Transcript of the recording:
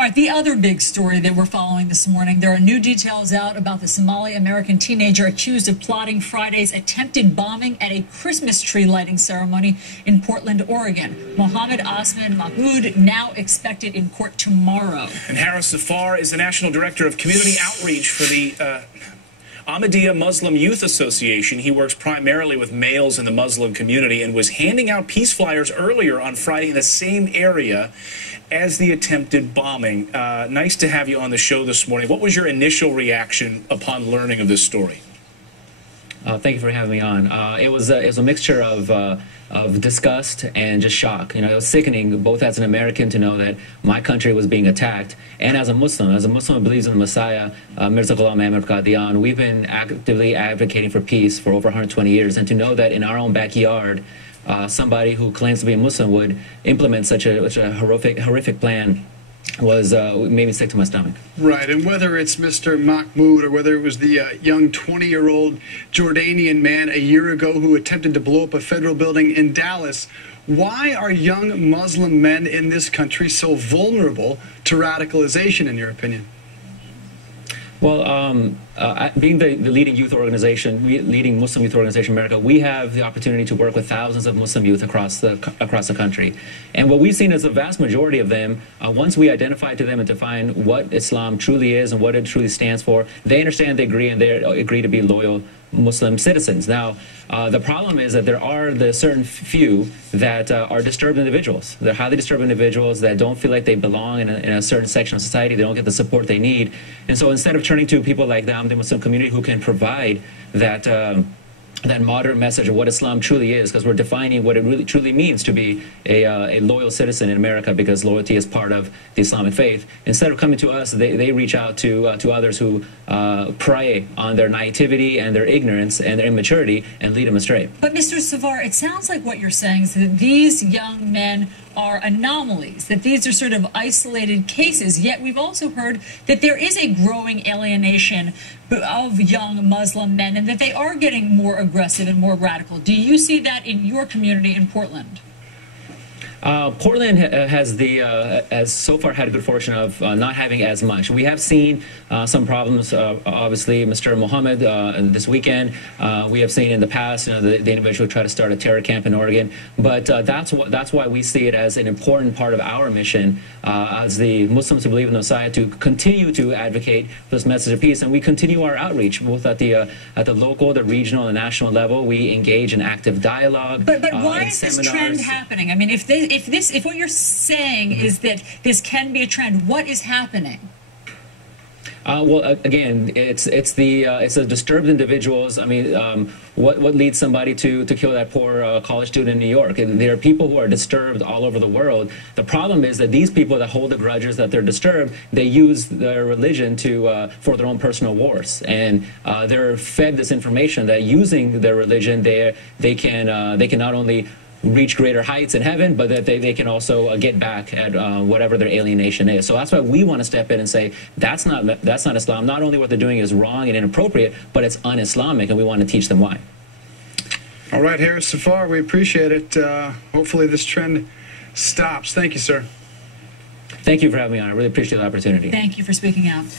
All right, the other big story that we're following this morning, there are new details out about the Somali-American teenager accused of plotting Friday's attempted bombing at a Christmas tree lighting ceremony in Portland, Oregon. Mohamed Osman Mohamud now expected in court tomorrow. And Zafar is the National Director of Community Outreach for the Ahmadiyya Muslim Youth Association. He works primarily with males in the Muslim community and was handing out peace flyers earlier on Friday in the same area as the attempted bombing. Nice to have you on the show this morning. What was your initial reaction upon learning of this story? Thank you for having me on. It was a mixture of disgust and just shock. You know, it was sickening, both as an American to know that my country was being attacked, and as a Muslim who believes in the Messiah, Mirza Ghulam Ahmad Qadian. We've been actively advocating for peace for over 120 years, and to know that in our own backyard, somebody who claims to be a Muslim would implement such a horrific plan was made me sick to my stomach. Right, and whether it's Mr. Mahmoud or whether it was the young 20-year-old Jordanian man a year ago who attempted to blow up a federal building in Dallas, why are young Muslim men in this country so vulnerable to radicalization, in your opinion? Well, being the leading youth organization, leading Muslim youth organization in America, we have the opportunity to work with thousands of Muslim youth across the country. And what we've seen is the vast majority of them, once we identify to them and define what Islam truly is and what it truly stands for, they understand, they agree, and they agree to be loyal Muslim citizens. Now, the problem is that there are the certain few that are disturbed individuals. They're highly disturbed individuals that don't feel like they belong in a certain section of society. They don't get the support they need. And so instead of turning to people like the Ahmadiyya Muslim community who can provide that modern message of what Islam truly is, because we're defining what it really truly means to be a loyal citizen in America, because loyalty is part of the Islamic faith. Instead of coming to us, they reach out to others who prey on their naivety and their ignorance and their immaturity and lead them astray. But Mr. Zafar, it sounds like what you're saying is that these young men are anomalies, that these are sort of isolated cases, yet we've also heard that there is a growing alienation of young Muslim men and that they are getting more aggressive and more radical. Do you see that in your community in Portland? Portland has so far had a good fortune of not having as much. We have seen some problems. Obviously, Mr. Mohammed this weekend. We have seen in the past, you know, the individual try to start a terror camp in Oregon. But that's why we see it as an important part of our mission as the Muslims who believe in the Messiah, to continue to advocate for this message of peace. And we continue our outreach both at the local, the regional, and national level. We engage in active dialogue. But why is this trend happening? I mean, if what you're saying is that this can be a trend, what is happening? Well, again, it's the disturbed individuals. I mean, what leads somebody to kill that poor college student in New York? And there are people who are disturbed all over the world. The problem is that these people that hold the grudges that they're disturbed, they use their religion for their own personal wars, and they're fed this information that using their religion, they can not only reach greater heights in heaven, but that they can also get back at whatever their alienation is. So that's why we want to step in and say that's not Islam. Not only what they're doing is wrong and inappropriate, but it's un-Islamic, and we want to teach them why. All right, Zafar, we appreciate it. Hopefully this trend stops. Thank you, sir. Thank you for having me on. I really appreciate the opportunity. Thank you for speaking out.